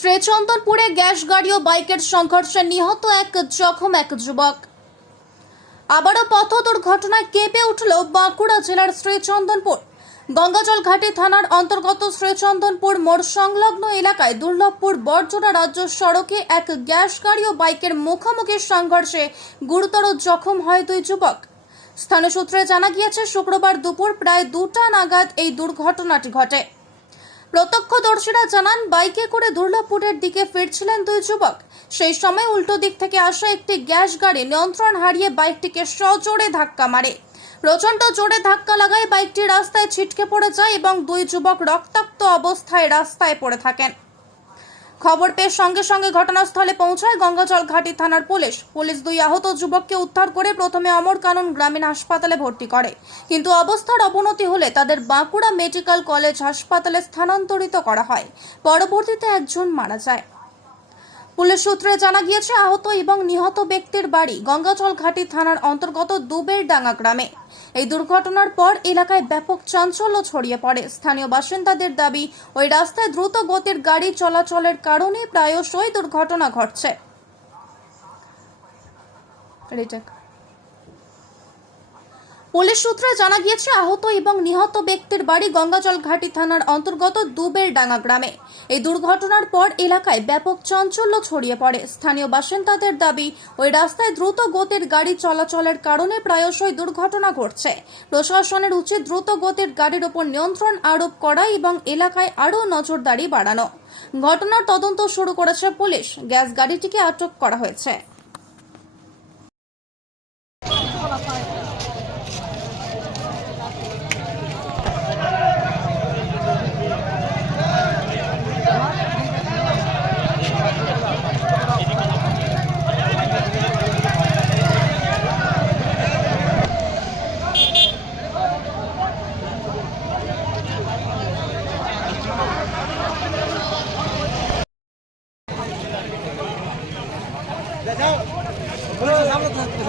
শ্রীচন্দনপুরে gas গাড়ি ও বাইকের সংঘর্ষে নিহত এক জখম এক যুবক। আবারও পথ দুর্ঘটনায় কেঁপে উঠল বাঁকুড়া জেলার শ্রীচন্দনপুর। গঙ্গাজল ঘাটি থানার অন্তর্গত শ্রীচন্দনপুর মোড় সংলগ্ন এলাকায় দুর্লভপুর বর্জনা রাজ্য সড়কে এক গ্যাস গাড়ি ও বাইকের মুখোমুখি সংঘর্ষে গুরুতর জখম হয় দুই যুবক। স্থানীয় সূত্রে জানা গিয়েছে, শুক্রবার দুপুর প্রায় দুটা নাগাদ এই দুর্ঘটনাটি ঘটে। প্রত্যক্ষদর্শীরা জানান, বাইকে করে দুর্লভপুরের দিকে ফিরছিলেন দুই যুবক। সেই সময় উল্টো দিক থেকে আসা একটি গ্যাস গাড়ি নিয়ন্ত্রণ হারিয়ে বাইকটিকে সজোরে ধাক্কা মারে। প্রচণ্ড জোরে ধাক্কা লাগায় বাইকটি রাস্তায় ছিটকে পড়ে যায় এবং দুই যুবক রক্তাক্ত অবস্থায় রাস্তায় পড়ে থাকেন। খবর পেয়ে সঙ্গে সঙ্গে ঘটনাস্থলে পৌঁছায় গঙ্গাচল ঘাটি থানার পুলিশ। পুলিশ দুই আহত যুবককে উদ্ধার করে প্রথমে অমর কানন গ্রামীণ হাসপাতালে ভর্তি করে। কিন্তু অবস্থার অবনতি হলে তাদের বাঁকুড়া মেডিকেল কলেজ হাসপাতালে স্থানান্তরিত করা হয়। পরবর্তীতে একজন মারা যায়। পুলিশ সূত্রে জানা গিয়েছে, আহত এবং নিহত ব্যক্তির বাড়ি গঙ্গাচল ঘাটি থানার অন্তর্গত দুবের ডাঙ্গা গ্রামে। এই দুর্ঘটনার পর এলাকায় ব্যাপক চাঞ্চল্য ছড়িয়ে পড়ে। স্থানীয় বাসিন্দাদের দাবি, ওই রাস্তায় দ্রুত গতির গাড়ি চলাচলের কারণে প্রায়শই দুর্ঘটনা ঘটছে। পুলিশ সূত্রে জানা গিয়েছে, আহত এবং নিহত ব্যক্তির বাড়ি গঙ্গাজল ঘাটি থানার অন্তর্গত দুবের ডাঙ্গা গ্রামে। এই দুর্ঘটনার পর এলাকায় ব্যাপক চাঞ্চল্য ছড়িয়ে পড়ে। স্থানীয় বাসিন্দাদের দাবি, ওই রাস্তায় দ্রুত গতির গাড়ি চলাচলের কারণে প্রায়শই দুর্ঘটনা ঘটছে। প্রশাসনের উচিত দ্রুত গতির গাড়ির ওপর নিয়ন্ত্রণ আরোপ করা এবং এলাকায় আরও নজরদারি বাড়ানো। ঘটনার তদন্ত শুরু করেছে পুলিশ। গ্যাস গাড়িটিকে আটক করা হয়েছে। থাকতে